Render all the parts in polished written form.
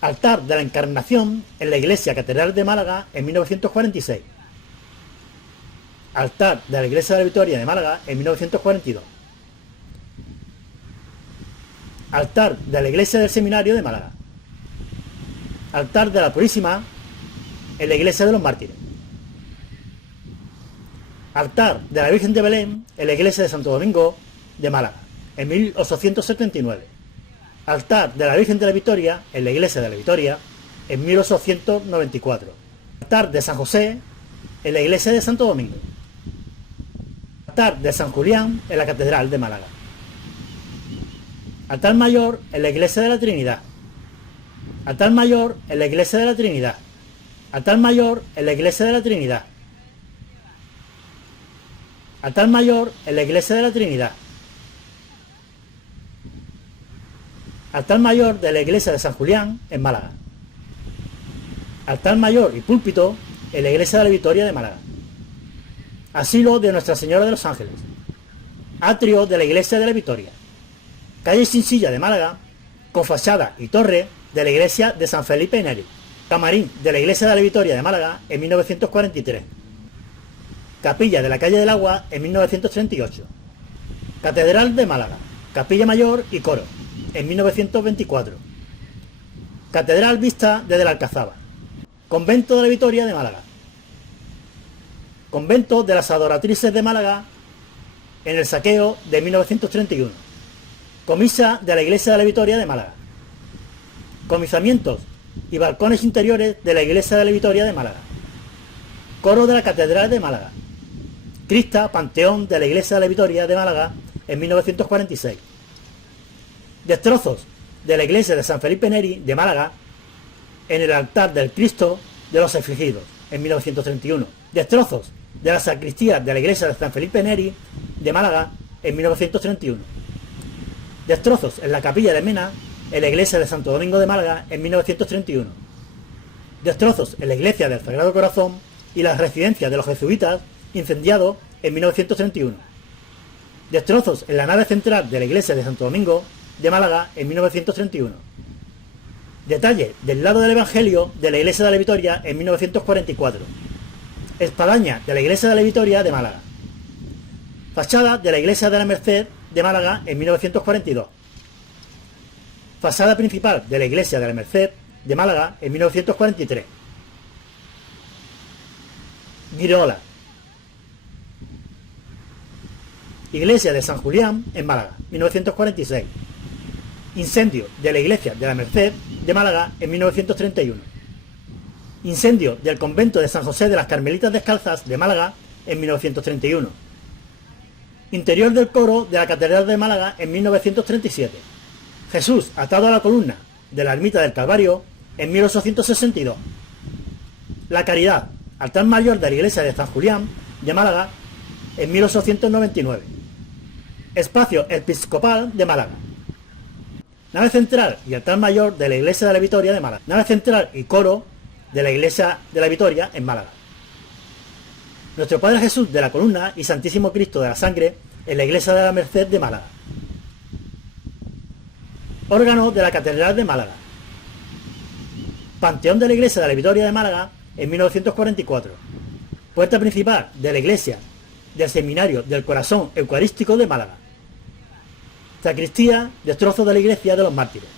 Altar de la Encarnación en la Iglesia Catedral de Málaga en 1946. Altar de la Iglesia de la Victoria de Málaga en 1942. Altar de la Iglesia del Seminario de Málaga. Altar de la Purísima en la Iglesia de los Mártires. Altar de la Virgen de Belén en la Iglesia de Santo Domingo de Málaga en 1879. Altar de la Virgen de la Victoria en la Iglesia de la Victoria en 1894. Altar de San José en la Iglesia de Santo Domingo. Altar de San Julián en la Catedral de Málaga. Altar mayor en la Iglesia de la Trinidad. Altar mayor en la Iglesia de la Trinidad. Altar mayor en la Iglesia de la Trinidad. Altar mayor en la Iglesia de la Trinidad. Altar mayor de la Iglesia de San Julián en Málaga. Altar mayor y púlpito en la Iglesia de la Victoria de Málaga. Asilo de Nuestra Señora de los Ángeles. Atrio de la Iglesia de la Victoria. Calle Sin Silla de Málaga, con fachada y torre de la Iglesia de San Felipe Neri. Camarín de la Iglesia de la Victoria de Málaga en 1943. Capilla de la Calle del Agua en 1938. Catedral de Málaga, Capilla Mayor y Coro en 1924. Catedral vista desde la Alcazaba. Convento de la Victoria de Málaga. Convento de las Adoratrices de Málaga en el saqueo de 1931. Comisa de la Iglesia de la Victoria de Málaga. Comisamientos y balcones interiores de la Iglesia de la Victoria de Málaga. Coro de la Catedral de Málaga. Crista Panteón de la Iglesia de la Victoria de Málaga en 1946. Destrozos de la Iglesia de San Felipe Neri de Málaga en el altar del Cristo de los Afligidos en 1931. Destrozos de la sacristía de la Iglesia de San Felipe Neri de Málaga en 1931. Destrozos en la capilla de Mena en la Iglesia de Santo Domingo de Málaga en 1931. Destrozos en la Iglesia del Sagrado Corazón y la residencia de los jesuitas incendiado en 1931. Destrozos en la nave central de la Iglesia de Santo Domingo de Málaga en 1931. Detalle del lado del Evangelio de la Iglesia de la Victoria en 1944. Espadaña de la Iglesia de la Victoria de Málaga. Fachada de la Iglesia de la Merced de Málaga en 1942. Fachada principal de la Iglesia de la Merced de Málaga en 1943. Girola. Iglesia de San Julián en Málaga, 1946. Incendio de la Iglesia de la Merced de Málaga en 1931. Incendio del convento de San José de las Carmelitas Descalzas de Málaga en 1931. Interior del coro de la Catedral de Málaga en 1937. Jesús atado a la columna de la ermita del Calvario en 1862. La Caridad, altar mayor de la Iglesia de San Julián de Málaga en 1899. Espacio episcopal de Málaga. Nave central y altar mayor de la Iglesia de la Victoria de Málaga. Nave central y coro de la Iglesia de la Victoria en Málaga. Nuestro Padre Jesús de la Columna y Santísimo Cristo de la Sangre en la Iglesia de la Merced de Málaga. Órgano de la Catedral de Málaga. Panteón de la Iglesia de la Victoria de Málaga en 1944. Puerta principal de la Iglesia del Seminario del Corazón Eucarístico de Málaga. Sacristía, destrozos de la Iglesia de los Mártires.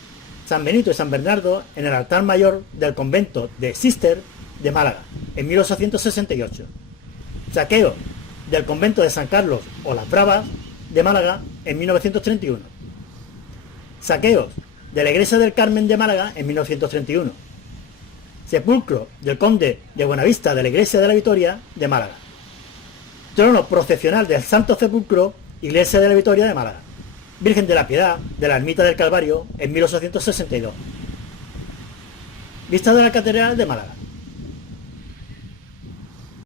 San Benito y San Bernardo en el altar mayor del convento de Cister de Málaga en 1868. Saqueo del convento de San Carlos o Las Bravas de Málaga en 1931. Saqueos de la Iglesia del Carmen de Málaga en 1931. Sepulcro del conde de Buenavista de la Iglesia de la Victoria de Málaga. Trono procesional del Santo Sepulcro, Iglesia de la Victoria de Málaga. Virgen de la Piedad de la Ermita del Calvario en 1862. Vista de la Catedral de Málaga.